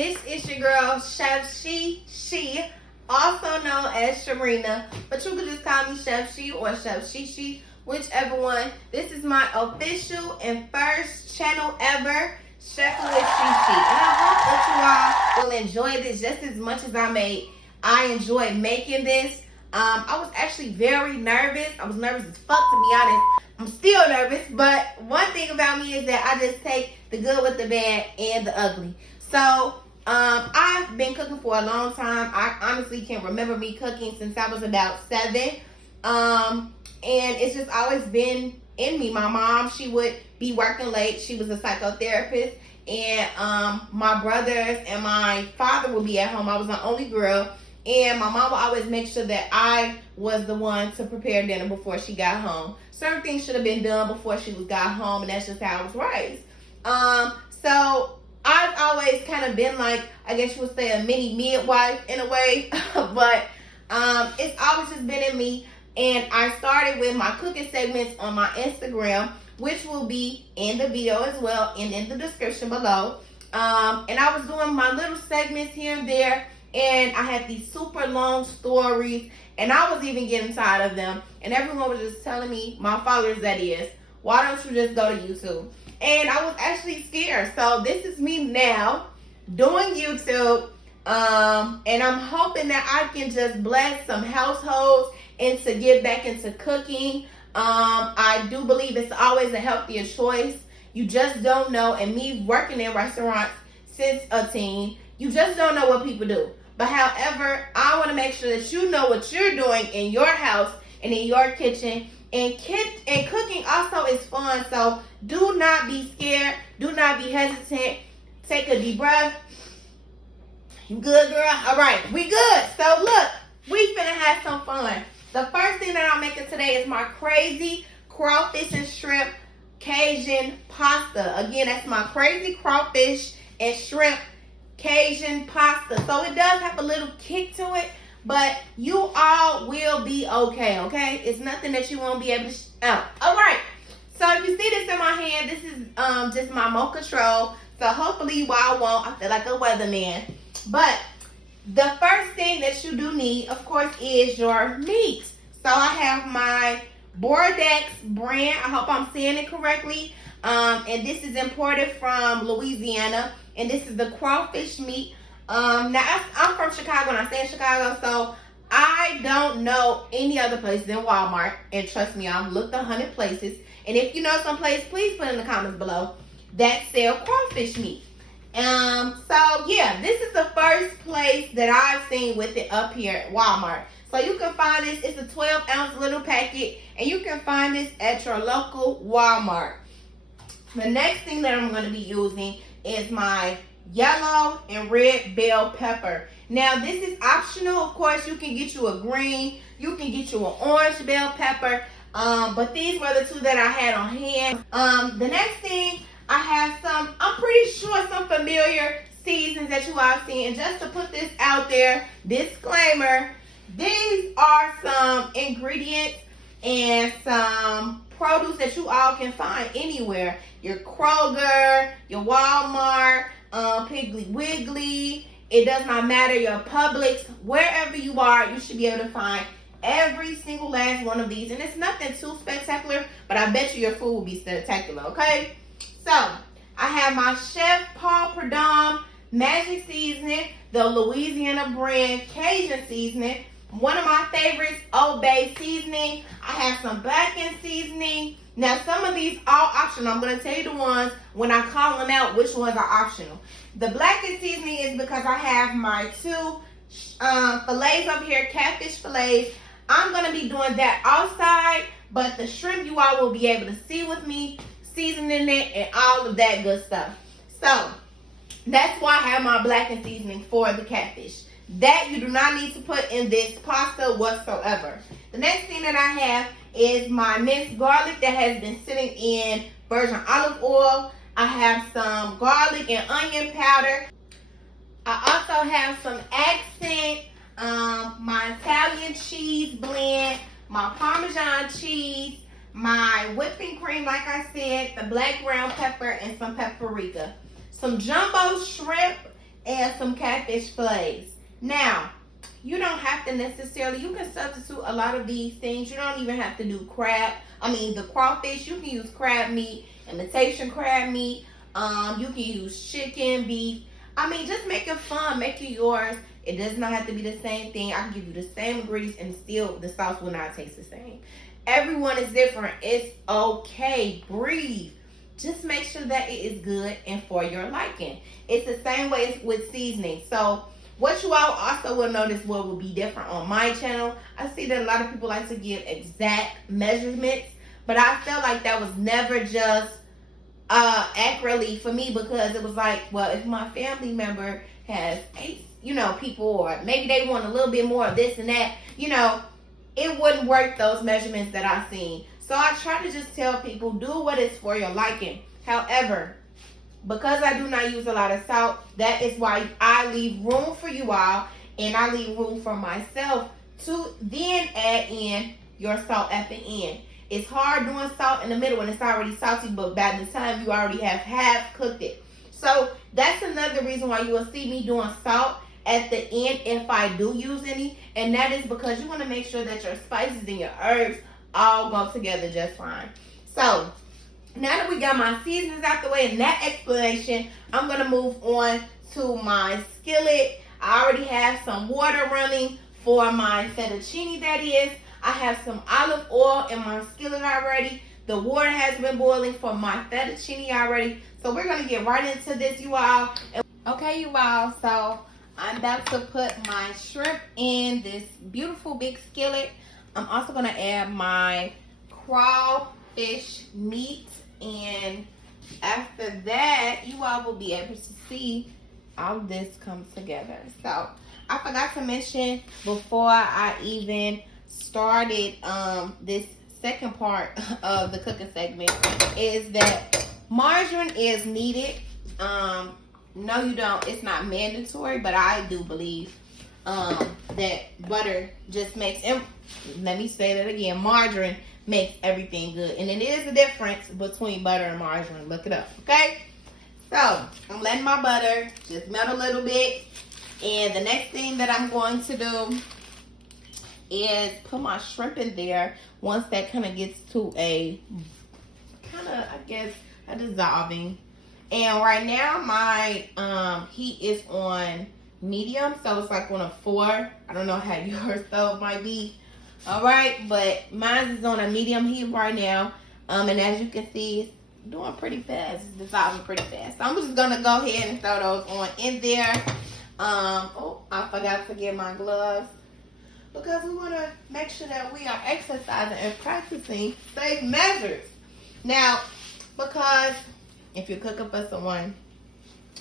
This is your girl, Chef She, also known as Sharina, but you can just call me Chef She or Chef She, whichever one. This is my official and first channel ever, Chef with She. And I hope that you all will enjoy this just as much as I enjoyed making this. I was actually very nervous. I was nervous as fuck, to be honest. I'm still nervous, but one thing about me is that I just take the good with the bad and the ugly. So, I've been cooking for a long time. I honestly can't remember me cooking since I was about 7. And it's just always been in me. My mom, she would be working late. She was a psychotherapist. And my brothers and my father would be at home. I was the only girl. And my mom would always make sure that I was the one to prepare dinner before she got home. Certain things should have been done before she got home, and that's just how I was raised. So I've always kind of been like, I guess you would say, a mini midwife in a way. But it's always just been in me. And I started with my cooking segments on my Instagram, which will be in the video as well and in the description below. And I was doing my little segments here and there. And I had these super long stories, and I was even getting tired of them. And everyone was just telling me, my followers that is, why don't you just go to YouTube? And I was actually scared. So this is me now doing YouTube. And I'm hoping that I can just bless some households and to get back into cooking. I do believe it's always a healthier choice. You just don't know. And me working in restaurants since a teen, you just don't know what people do. But however, I want to make sure that you know what you're doing in your house and in your kitchen. And cooking also is fun. So do not be scared. Do not be hesitant. Take a deep breath. You good, girl? All right, we good. So look, we finna have some fun. The first thing that I'm making today is my crazy crawfish and shrimp Cajun pasta. Again, that's my crazy crawfish and shrimp Cajun pasta. So it does have a little kick to it, but you all will be okay? It's nothing that you won't be able to out. All right. So if you see this in my hand, this is just my remote control. So hopefully you all won't. I feel like a weatherman. But the first thing that you do need, of course, is your meat. So I have my Bordeaux brand. I hope I'm saying it correctly. And this is imported from Louisiana. And this is the crawfish meat. Now, I'm from Chicago, and I stay in Chicago, so I don't know any other place than Walmart. And trust me, I've looked 100 places. And if you know some place, please put in the comments below that sell crawfish meat. So, yeah, this is the first place that I've seen with it up here at Walmart. So you can find this. It's a 12-ounce little packet, and you can find this at your local Walmart. The next thing that I'm going to be using is my yellow and red bell pepper. Now, this is optional. Of course, you can get you a green. You can get you an orange bell pepper. But these were the two that I had on hand. The next thing, I have some, I'm pretty sure some familiar seasons that you all seen. And just to put this out there, disclaimer, these are some ingredients and some produce that you all can find anywhere. Your Kroger, your Walmart, Piggly Wiggly. It does not matter. Your Publix, wherever you are, you should be able to find every single last one of these. And it's nothing too spectacular, but I bet you your food will be spectacular, okay? So, I have my Chef Paul Prudhomme Magic Seasoning, the Louisiana brand Cajun Seasoning. One of my favorites, Old Bay Seasoning. I have some Blackened seasoning. Now, some of these are optional. I'm going to tell you the ones, when I call them out, which ones are optional. The Blackened seasoning is because I have my 2 fillets over here, catfish fillets. I'm going to be doing that outside, but the shrimp you all will be able to see with me, seasoning it, and all of that good stuff. So, that's why I have my Blackened seasoning for the catfish. That you do not need to put in this pasta whatsoever. The next thing that I have is my minced garlic that has been sitting in virgin olive oil. I have some garlic and onion powder. I also have some accent, my Italian cheese blend, my Parmesan cheese, my whipping cream, like I said, the black ground pepper, and some paprika. Some jumbo shrimp and some catfish fillets. Now, you don't have to necessarily, you can substitute a lot of these things. You don't even have to do the crawfish. You can use crab meat, imitation crab meat. You can use chicken, beef. Just make it fun, make it yours. It does not have to be the same thing. I can give you the same ingredients and still the sauce will not taste the same. Everyone is different. It's okay. Breathe. Just make sure that it is good and for your liking. It's the same way with seasoning. So what you all also will notice what will be different on my channel. I see that a lot of people like to give exact measurements, but I felt like that was never just accurately for me, because it was like, well, if my family member has 8, people, or maybe they want a little bit more of this and that, it wouldn't work, those measurements that I seen. So I try to just tell people, do what is for your liking. However, because I do not use a lot of salt, that is why I leave room for you all, and I leave room for myself to then add in your salt at the end. It's hard doing salt in the middle when it's already salty, but by the time you already have half cooked it. So that's another reason why you will see me doing salt at the end if I do use any, and that is because you want to make sure that your spices and your herbs all go together just fine. So now that we got my seasonings out the way and that explanation, I'm going to move on to my skillet. I already have some water running for my fettuccine, that is. I have some olive oil in my skillet already. The water has been boiling for my fettuccine already. So we're going to get right into this, you all. Okay, you all. So I'm about to put my shrimp in this beautiful big skillet. I'm also going to add my crawfish meat. And after that, you all will be able to see how this comes together. So I forgot to mention before I even started this second part of the cooking segment is that margarine is needed. No, you don't. It's not mandatory, but I do believe that butter just makes, let me say that again, margarine makes everything good. And it is a difference between butter and margarine. Look it up, okay? So I'm letting my butter just melt a little bit. And the next thing that I'm going to do is put my shrimp in there once that kind of gets to a a dissolving. And right now my heat is on medium, so it's like on a 4. I don't know how your stove might be. All right, but mine is on a medium heat right now. And as you can see, it's doing pretty fast. It's dissolving pretty fast. So I'm just gonna go ahead and throw those on in there. Oh, I forgot to get my gloves, because we want to make sure that we are exercising and practicing safe measures. Now, because if you're cooking for someone,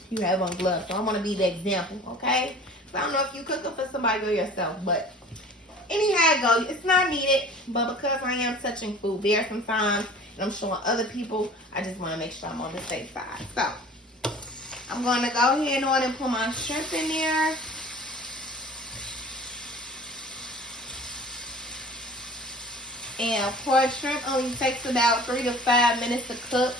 you have on gloves. So I want to be the example, okay? So I don't know if you're cooking for somebody or yourself, but anyhow it goes, it's not needed. But because I am touching food there sometimes, and I'm showing other people, I just want to make sure I'm on the safe side. So I'm going to go ahead on and put my shrimp in there. And of course, shrimp only takes about 3 to 5 minutes to cook.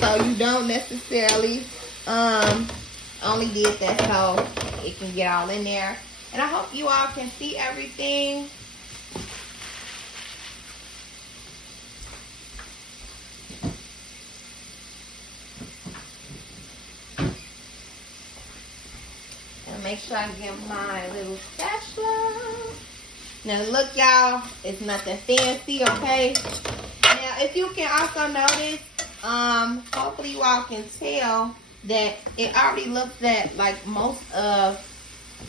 So you don't necessarily only did that so it can get all in there. And I hope you all can see everything. And make sure I get my little spatula. Now look, y'all, it's nothing fancy, okay? Now if you can also notice, hopefully you all can tell that it already looks that like most of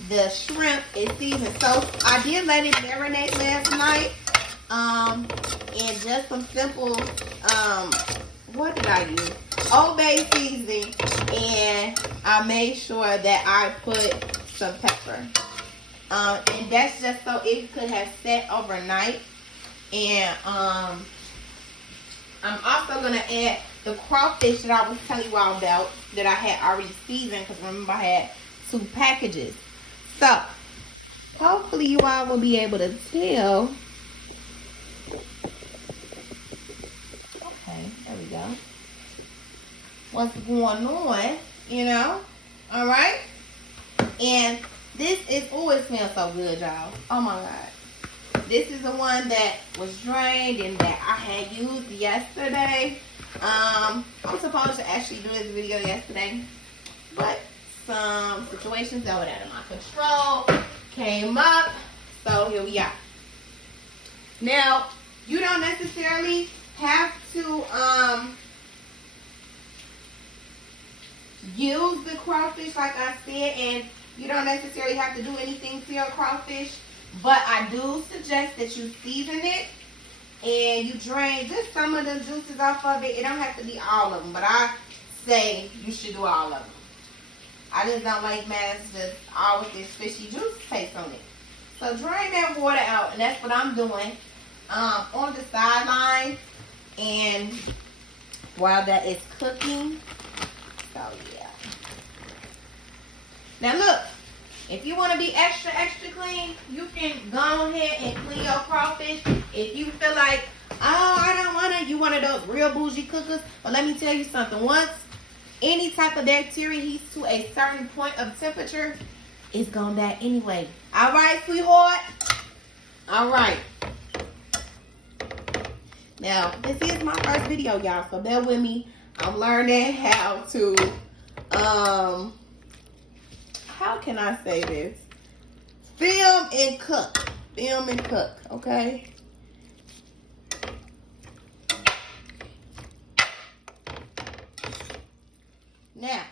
the shrimp is seasoned. So I did let it marinate last night in just some simple what did I use? Old Bay seasoning, and I made sure that I put some pepper. And that's just so it could have set overnight. And I'm also gonna add the crawfish that I was telling you all about that I had already seasoned, because remember I had 2 packages. So hopefully you all will be able to tell. Okay, there we go. What's going on, you know? All right. And this is, oh, it smells so good, y'all. Oh my God. This is the one that was drained and that I had used yesterday. I was supposed to actually do this video yesterday, but some situations that were out of my control came up. So here we are. Now, you don't necessarily have to use the crawfish like I said, and you don't necessarily have to do anything to your crawfish, but I do suggest that you season it and you drain just some of the juices off of it. It don't have to be all of them, but I say you should do all of them. I just don't like mess just all with this fishy juice taste on it. So drain that water out, and that's what I'm doing on the sideline. And while that is cooking, so yeah. Now look, if you want to be extra clean, you can go ahead and clean your crawfish. If you feel like, oh, I don't want to, you one of those real bougie cookers. But let me tell you something. Once any type of bacteria heats to a certain point of temperature, it's going to die anyway. All right, sweetheart? All right. Now, this is my first video, y'all, so bear with me. I'm learning how to, how can I say this? Film and cook. Film and cook, okay? Now,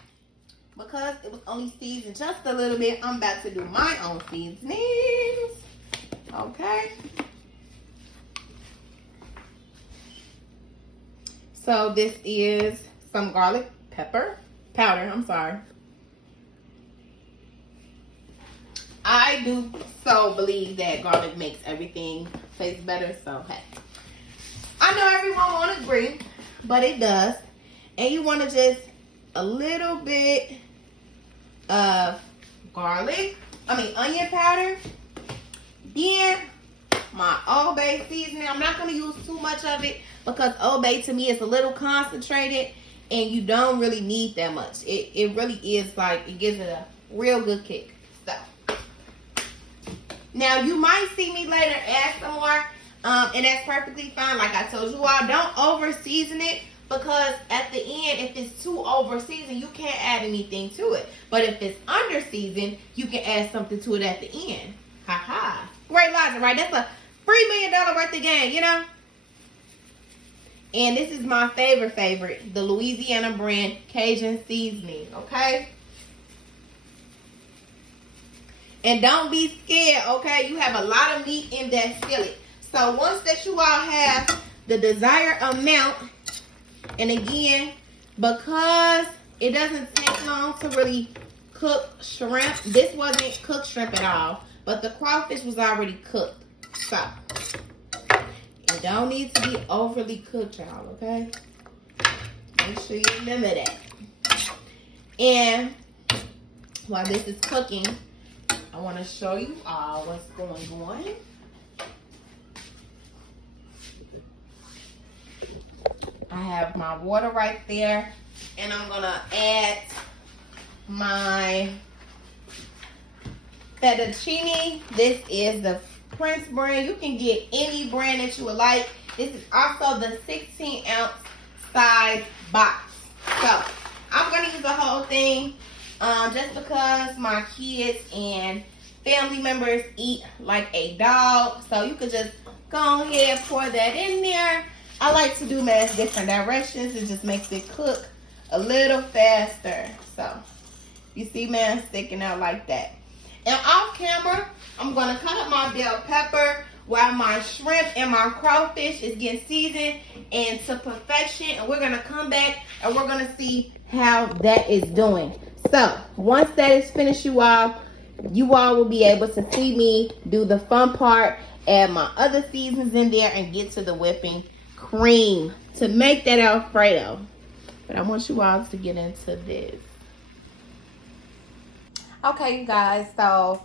because it was only seasoned just a little bit, I'm about to do my own seasonings, okay? So this is some garlic pepper powder, I'm sorry. I do so believe that garlic makes everything taste better, so hey. I know everyone won't agree, but it does. And you want to just a little bit of onion powder. Then my Old Bay seasoning. I'm not going to use too much of it because Old Bay to me is a little concentrated and you don't really need that much. It really is like, it gives it a real good kick. So now you might see me later add some more, and that's perfectly fine. Like I told you all, don't over season it, because at the end, if it's too over seasoned, you can't add anything to it. But if it's under seasoned, you can add something to it at the end. Ha ha. Great logic, right? That's a $3 million worth of game, you know? And this is my favorite, the Louisiana brand Cajun seasoning, okay? And don't be scared, okay? You have a lot of meat in that skillet. So once that you all have the desired amount, and again, because it doesn't take long to really cook shrimp, this wasn't cooked shrimp at all, but the crawfish was already cooked. So it don't need to be overly cooked, y'all, okay? Make sure you remember that. And while this is cooking, I want to show you all what's going on. I have my water right there, and I'm gonna add my fettuccine. This is the Prince brand. You can get any brand that you would like. This is also the 16-ounce size box. So I'm gonna use the whole thing just because my kids and family members eat like a dog. So you could just go ahead, pour that in there. I like to do mass different directions. It just makes it cook a little faster. So you see, man, sticking out like that. And off camera, I'm going to cut up my bell pepper while my shrimp and my crawfish is getting seasoned and to perfection. And we're going to come back and we're going to see how that is doing. So once that is finished, you all will be able to see me do the fun part, add my other seasons in there, and get to the whipping cream to make that Alfredo. But I want you all to get into this. Okay, you guys, so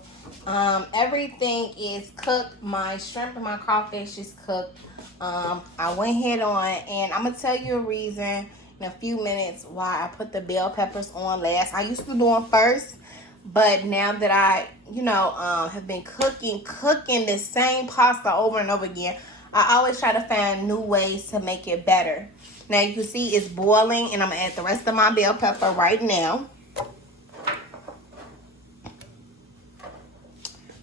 everything is cooked. My shrimp and my crawfish is cooked. I went ahead on, and I'm gonna tell you a reason in a few minutes why I put the bell peppers on last. I used to do them first, But now that I, have been cooking this same pasta over and over again, I always try to find new ways to make it better. Now you can see it's boiling, and I'm gonna add the rest of my bell pepper right now.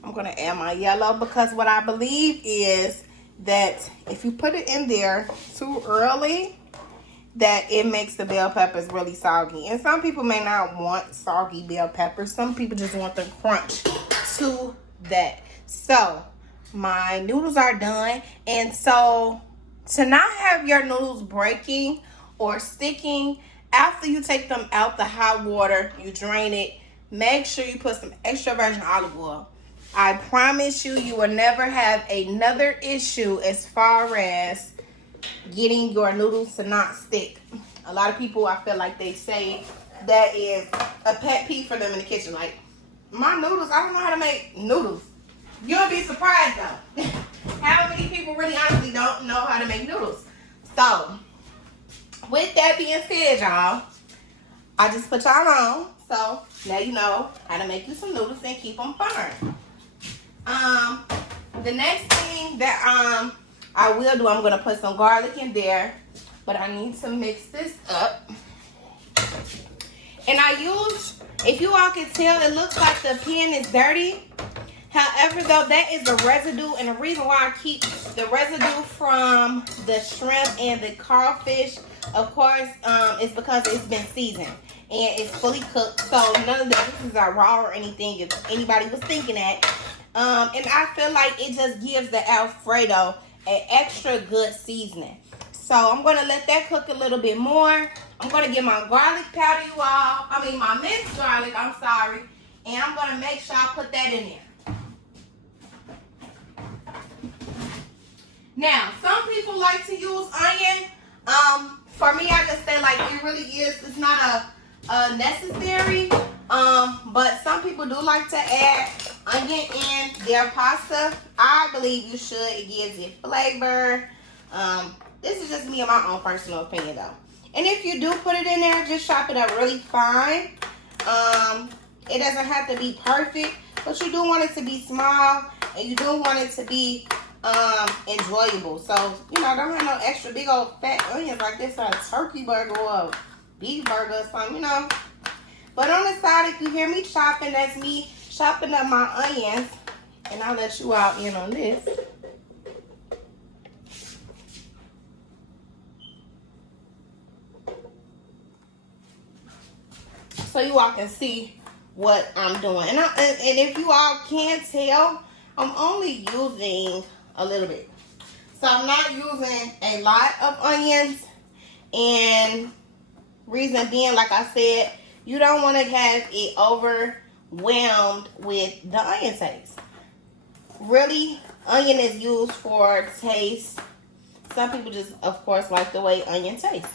I'm gonna add my yellow because what I believe is that if you put it in there too early, that it makes the bell peppers really soggy. And some people may not want soggy bell peppers. Some people just want the crunch to that. So my noodles are done. And so to not have your noodles breaking or sticking, after you take them out the hot water, you drain it, make sure you put some extra virgin olive oil. I promise you, you will never have another issue as far as getting your noodles to not stick. A lot of people, I feel like they say that is a pet peeve for them in the kitchen. Like, my noodles, I don't know how to make noodles. You'll be surprised though how many people really honestly don't know how to make noodles. So with that being said, y'all, I just put y'all on, so now you know how to make you some noodles and keep them firm. The next thing that I will do, I'm gonna put some garlic in there, but I need to mix this up. And I use, if you all can tell, it looks like the pan is dirty. However, though, that is the residue, and the reason why I keep the residue from the shrimp and the crawfish, of course, is because it's been seasoned and it's fully cooked. So none of the pieces are raw or anything, if anybody was thinking that. And I feel like it just gives the Alfredo an extra good seasoning. So I'm going to let that cook a little bit more. I'm going to get my garlic powder, you all. My minced garlic, I'm sorry. And I'm going to make sure I put that in there. Now, some people like to use onion. For me, I just say like it really is. It's not a necessary. But some people do like to add onion in their pasta. I believe you should. It gives it flavor. This is just me and my own personal opinion though. And if you do put it in there, just chop it up really fine. It doesn't have to be perfect, but you do want it to be small, and you do want it to be enjoyable. So, don't have no extra big old fat onions like this on a turkey burger or a beef burger or something, But on the side, if you hear me chopping, that's me chopping up my onions. And I'll let you all in on this. So you all can see what I'm doing. And if you all can't tell, I'm only using a little bit. So I'm not using a lot of onions. And reason being, like I said, you don't want to have it overwhelmed with the onion taste. Really, onion is used for taste. Some people just, of course, like the way onion tastes.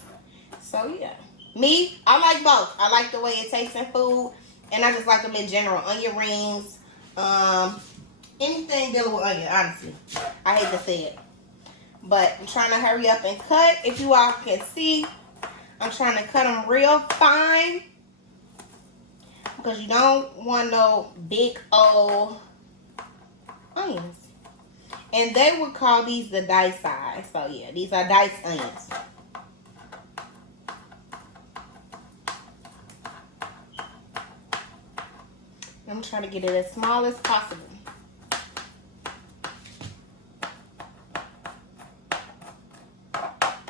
So, yeah. Me, I like both. I like the way it tastes in food, and I just like them in general. Onion rings, anything dealing with onion, honestly. I hate to say it. But I'm trying to hurry up and cut. If you all can see, I'm trying to cut them real fine, because you don't want no big old onions. And they would call these the dice size. So yeah, these are diced onions. I'm trying to get it as small as possible.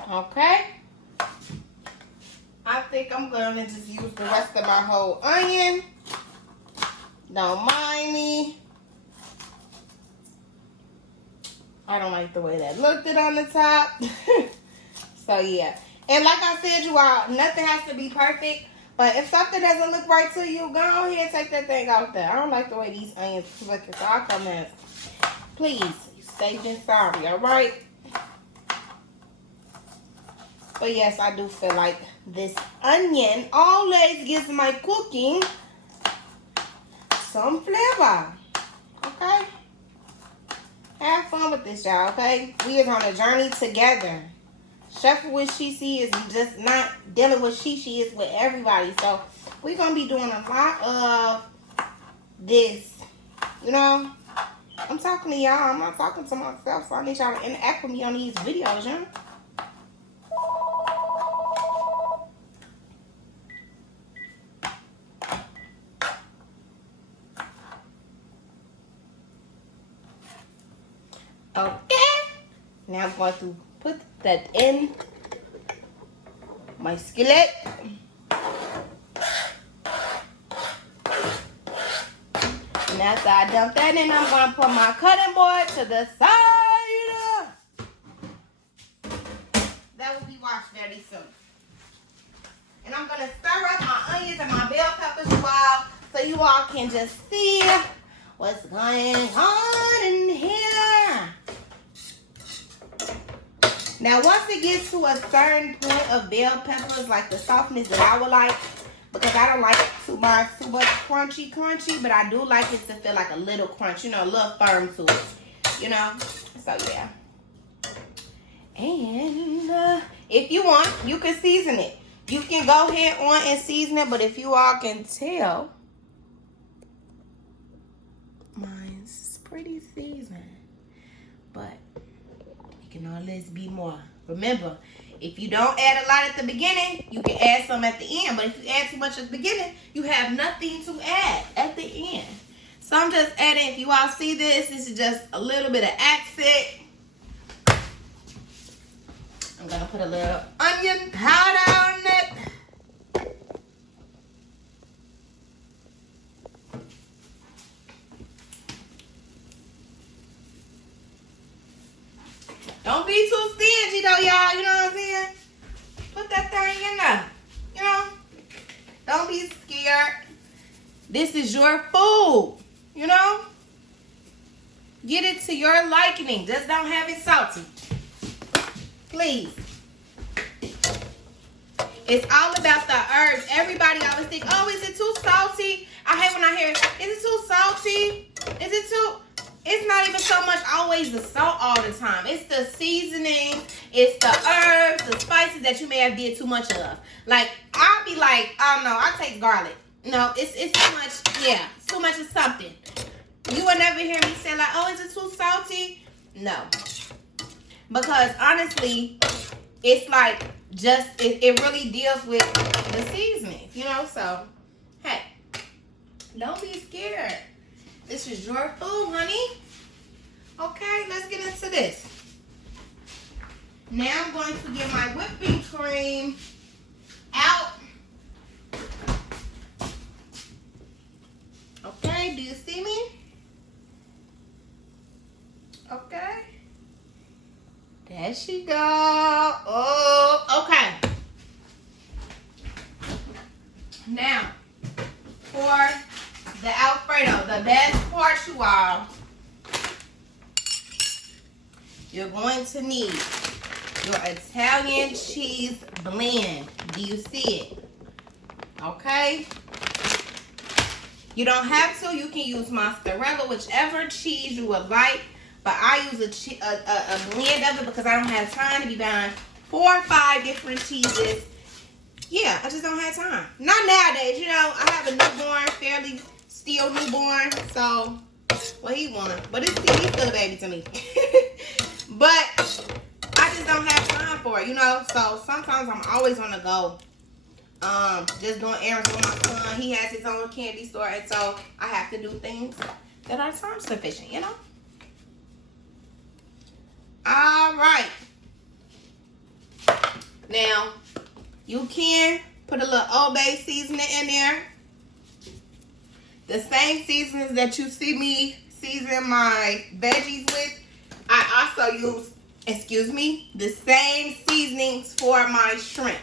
Okay. I think I'm going to just use the rest of my whole onion. Don't mind me. I don't like the way that looked it on the top. So yeah. And like I said, you all, nothing has to be perfect. But if something doesn't look right to you, go ahead and take that thing out there. I don't like the way these onions look. So I'll come in. Please, you safe and sorry, alright? But yes, I do feel like this onion always gives my cooking some flavor. Okay? Have fun with this, y'all, okay? We is on a journey together. Chef with Shishi is just not dealing with Shishi, is with everybody. So we're going to be doing a lot of this. You know, I'm talking to y'all. I'm not talking to myself, so I need y'all to interact with me on these videos, you know? Okay. Now I'm going to put that in my skillet. And after I dump that in, I'm going to put my cutting board to the side. That will be washed very soon. And I'm going to stir up my onions and my bell peppers, you all, so you all can just see what's going on in here. Now, once it gets to a certain point of bell peppers, like the softness that I would like, because I don't like it too much crunchy, but I do like it to feel like a little crunch, you know, a little firm to it, you know? So, yeah. And if you want, you can season it. You can go ahead on and season it, but if you all can tell, mine's pretty seasoned. But it can always be more. Remember, if you don't add a lot at the beginning, you can add some at the end. But if you add too much at the beginning, you have nothing to add at the end. So I'm just adding, if you all see this is just a little bit of accent. I'm going to put a little onion powder on it. Don't be too stingy though, y'all. You know what I'm saying? Put that thing in there. You know? Don't be scared. This is your food. You know? Get it to your liking. Just don't have it salty. Please. It's all about the herbs. Everybody always think, oh, is it too salty? I hate when I hear, is it too salty? Is it too... It's not even so much always the salt all the time. It's the seasoning, it's the herbs, the spices that you may have did too much of. Like, I'll be like, I don't know, I taste garlic. No, it's too much, yeah, it's too much of something. You will never hear me say like, oh, is it too salty? No. Because honestly, it's like just, it really deals with the seasoning, you know? So, hey, don't be scared. This is your food, honey. Okay, let's get into this. Now I'm going to get my whipping cream out. Okay, do you see me? Okay. There she go. Oh, okay. Now, for the Alfredo, the best part, you all, you're going to need your Italian cheese blend. Do you see it? Okay. You don't have to. You can use mozzarella, whichever cheese you would like. But I use a blend of it because I don't have time to be buying 4 or 5 different cheeses. Yeah, I just don't have time. Not nowadays, you know. I have a newborn, fairly still newborn. So, what he want? But he's still a baby to me. But I just don't have time for it, you know. So sometimes I'm always on the go. Just doing errands with my son. He has his own candy store, and so I have to do things that are time sufficient, you know. All right. Now, you can put a little Old Bay seasoning in there. The same seasonings that you see me season my veggies with, I also use, the same seasonings for my shrimp.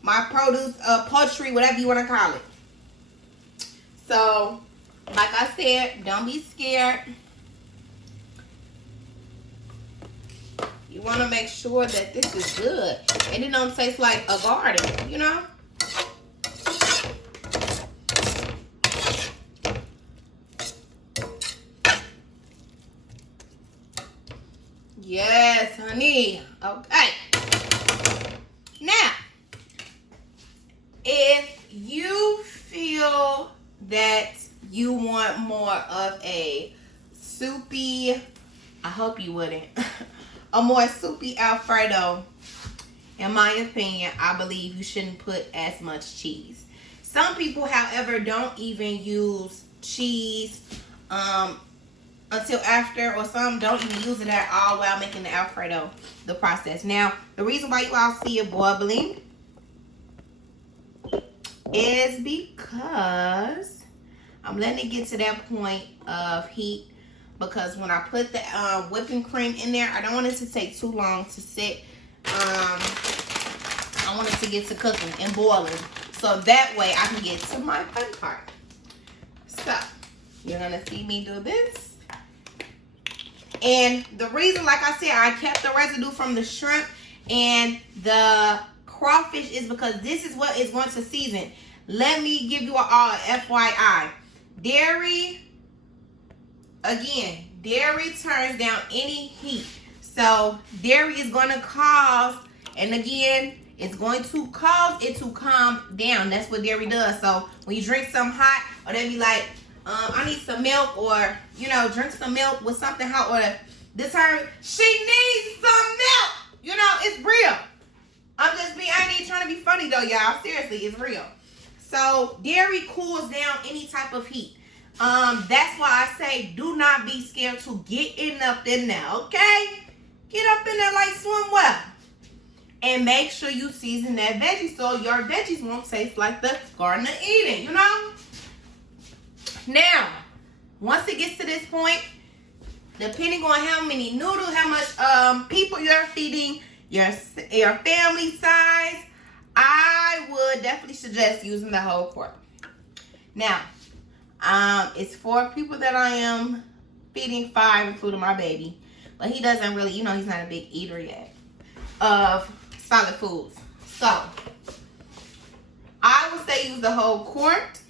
My produce, poultry, whatever you want to call it. So, like I said, don't be scared. You want to make sure that this is good. And it don't taste like a garden, you know? Yes, honey. Okay. Now, if you feel that you want more of a soupy, I hope you wouldn't, a more soupy Alfredo, in my opinion, I believe you shouldn't put as much cheese. Some people, however, don't even use cheese until after, or some don't even use it at all while making the Alfredo, the process. Now, the reason why you all see it bubbling is because I'm letting it get to that point of heat, because when I put the whipping cream in there, I don't want it to take too long to sit. I want it to get to cooking and boiling, so that way I can get to my fun part. So you're gonna see me do this. And the reason, like I said, I kept the residue from the shrimp and the crawfish is because this is what is going to season. Let me give you all FYI. Dairy, again, dairy turns down any heat. So dairy is going to cause, and again, it's going to cause it to calm down. That's what dairy does. So when you drink something hot, or they be like, I need some milk, or, you know, drink some milk with something hot, or this her, she needs some milk. You know, it's real. I ain't even trying to be funny though, y'all. Seriously, it's real. So dairy cools down any type of heat. That's why I say do not be scared to get up in there, okay? Get up in there like swimwear. And make sure you season that veggie so your veggies won't taste like the Garden of Eden, you know? Now, once it gets to this point, depending on how many noodles, how much people you're feeding, your family size, I would definitely suggest using the whole quart. Now, it's 4 people that I am feeding, 5 including my baby, but he doesn't really, you know, he's not a big eater yet of solid foods. So I would say use the whole quart.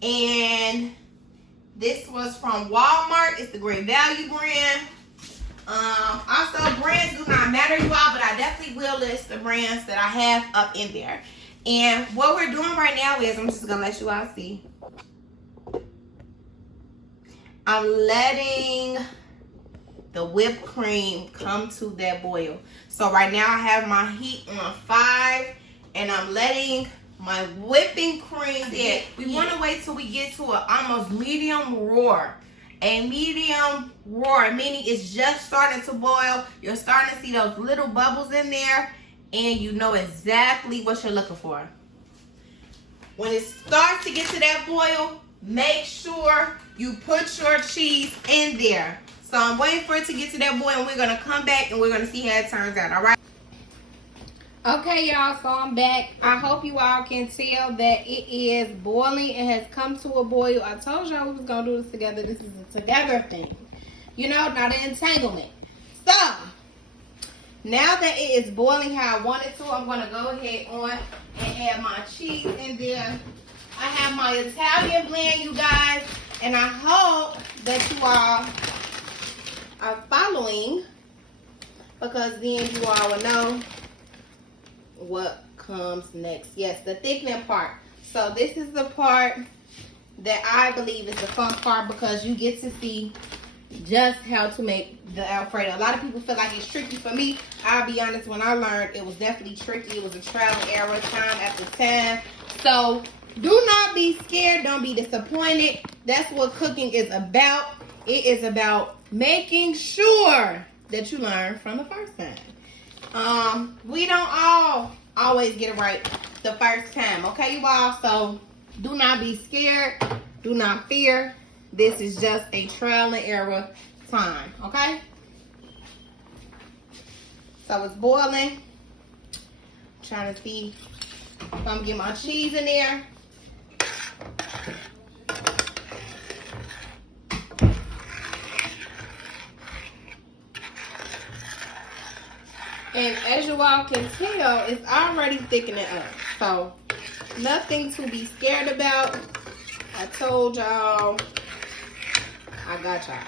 And this was from Walmart. It's the Great Value brand. Also, brands do not matter, you all, but I definitely will list the brands that I have up in there. And what we're doing right now is, I'm just gonna let you all see, I'm letting the whipped cream come to that boil. So right now I have my heat on 5, and I'm letting my whipping cream there. We want to wait till we get to an almost medium roar. A medium roar, meaning it's just starting to boil. You're starting to see those little bubbles in there, and you know exactly what you're looking for. When it starts to get to that boil, make sure you put your cheese in there. So I'm waiting for it to get to that boil, and we're going to come back and we're going to see how it turns out, all right? Okay, y'all, so I'm back. I hope you all can tell that it is boiling. It has come to a boil. I told y'all we was going to do this together. This is a together thing. You know, not an entanglement. So, now that it is boiling how I want it to, I'm going to go ahead on and add my cheese in there. I have my Italian blend, you guys, and I hope that you all are following, because then you all will know what comes next. Yes, the thickening part. So this is the part that I believe is the fun part, because you get to see just how to make the Alfredo. A lot of people feel like it's tricky. For me, I'll be honest, when I learned, it was definitely tricky. It was a trial and error, time after time. So do not be scared. Don't be disappointed. That's what cooking is about. It is about making sure that you learn from the first time. We don't all always get it right the first time, okay, you all? So do not be scared. Do not fear. This is just a trial and error time, okay? So it's boiling. Trying to see if I'm gonna get my cheese in there. And as you all can tell, it's already thickening up. So nothing to be scared about. I told y'all, I got y'all.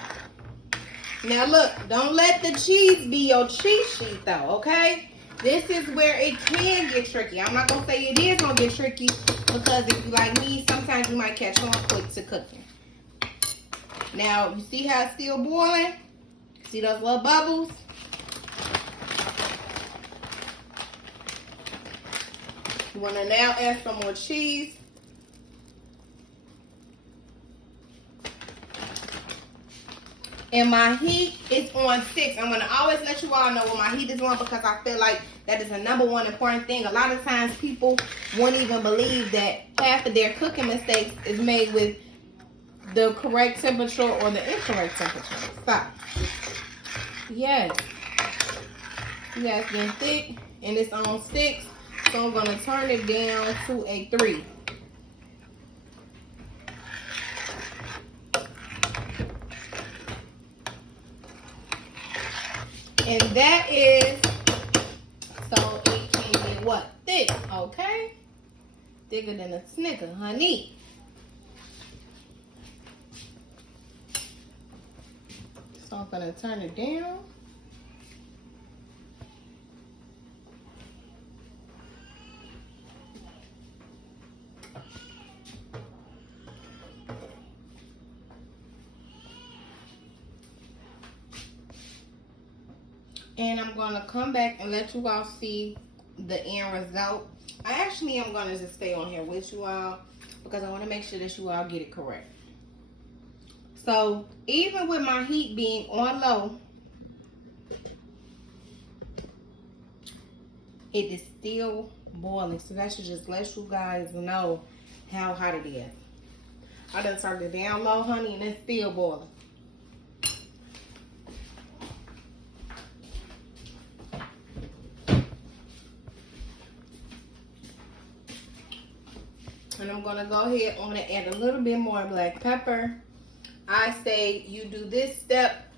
Now look, don't let the cheese be your cheat sheet though, okay? This is where it can get tricky. I'm not gonna say it is gonna get tricky, because if you like me, sometimes you might catch on quick to cooking. Now, you see how it's still boiling? See those little bubbles? You want to now add some more cheese. And my heat is on 6. I'm going to always let you all know when my heat is on because I feel like that is the #1 important thing. A lot of times people won't even believe that half of their cooking mistakes is made with the correct temperature or the incorrect temperature. Stop. Yes. Yeah, it's getting thick and it's on 6. So I'm going to turn it down to a 3. And that is so it can get what? Thick, okay? Thicker than a Snicker, honey. So I'm gonna turn it down. And I'm going to come back and let you all see the end result. I actually am going to just stay on here with you all because I want to make sure that you all get it correct. So even with my heat being on low, it is still boiling. So that should just let you guys know how hot it is. I done turned it down low, honey, and it's still boiling. And I'm going to go ahead on and add a little bit more black pepper. I say you do this step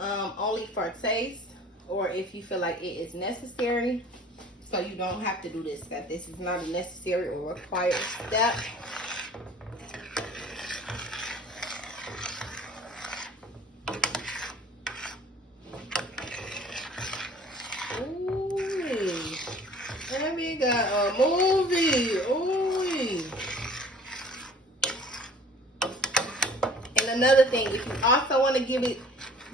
only for taste or if you feel like it is necessary. So you don't have to do this step. This is not a necessary or required step. Ooh, and we got a movie. Ooh. And another thing, if you also want to give it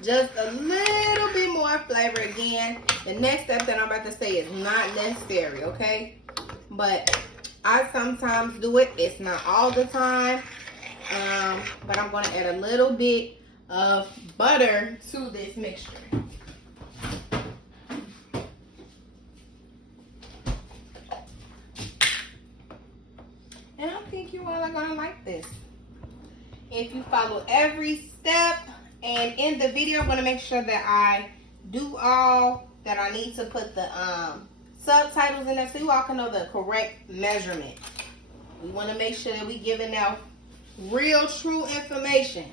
just a little bit more flavor, again, the next step that I'm about to say is not necessary, okay? But I sometimes do it. It's not all the time. But I'm going to add a little bit of butter to this mixture. And I think you all are going to like this. If you follow every step, and in the video, I'm going to make sure that I do all that I need to put the subtitles in there so you all can know the correct measurement. We want to make sure that we're giving out real, true information.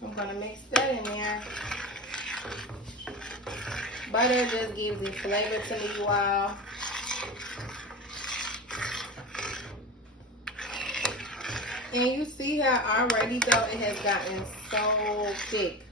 I'm going to mix that in there. Butter just gives the flavor to me, you all. And you see how already though it has gotten so thick.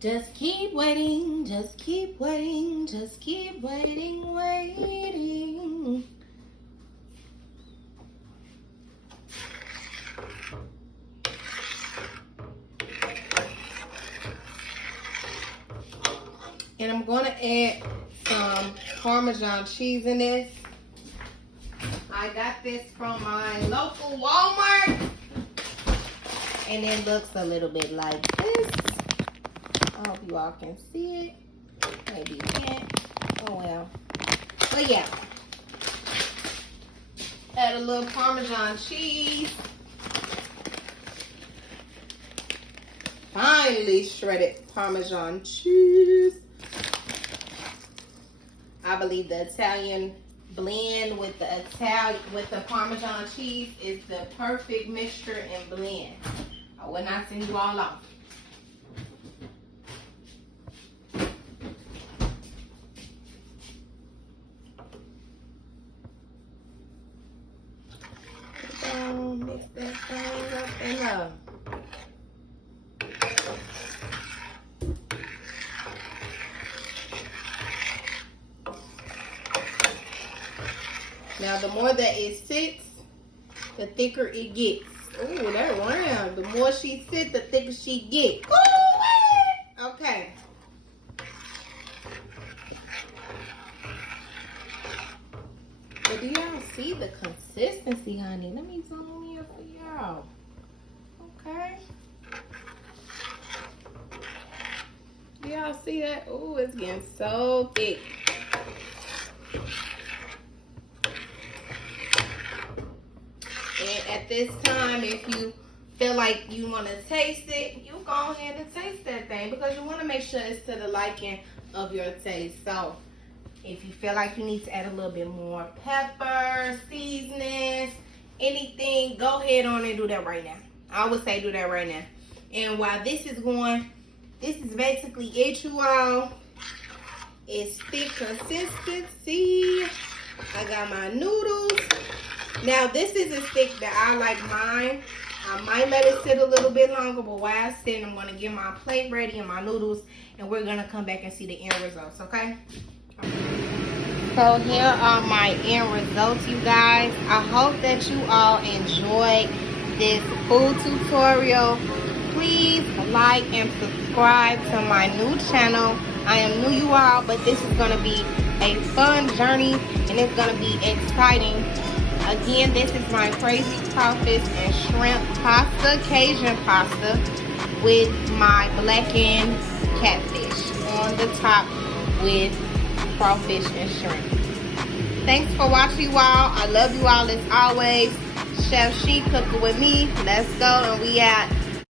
Just keep waiting, just keep waiting, just keep waiting, waiting. And I'm going to add some Parmesan cheese in this. I got this from my local Walmart. And it looks a little bit like this. I hope you all can see it. Maybe you can't. Oh well. But yeah. Add a little Parmesan cheese. finely shredded Parmesan cheese. I believe the Italian blend with the Parmesan cheese is the perfect mixture and blend. I will not send you all off. Mix that thing up and up. Now, the more that it sits, the thicker it gets. Ooh, that round. The more she sits, the thicker she gets. Ooh, okay. But do y'all see the consistency, honey? Let me zoom in for y'all. Okay. Do y'all see that? Ooh, it's getting so thick. And at this time, if you feel like you want to taste it, you go ahead and taste that thing, because you want to make sure it's to the liking of your taste. So if you feel like you need to add a little bit more pepper, seasonings, anything, go ahead on and do that right now. I would say do that right now. And while this is going, this is basically it, you all. It's thick consistency. I got my noodles. Now, this is as thick that I like mine. I might let it sit a little bit longer, but while I sit, I'm going to get my plate ready and my noodles, and we're going to come back and see the end results, okay? So here are my end results, you guys. I hope that you all enjoyed this food tutorial. Please like and subscribe to my new channel. I am new, you all, but this is going to be a fun journey, and it's going to be exciting. Again, this is my crazy crawfish and shrimp pasta, Cajun pasta, with my blackened catfish on the top with crawfish and shrimp. Thanks for watching, you all. I love you all as always. Chef She cooking with me. Let's go, and we out.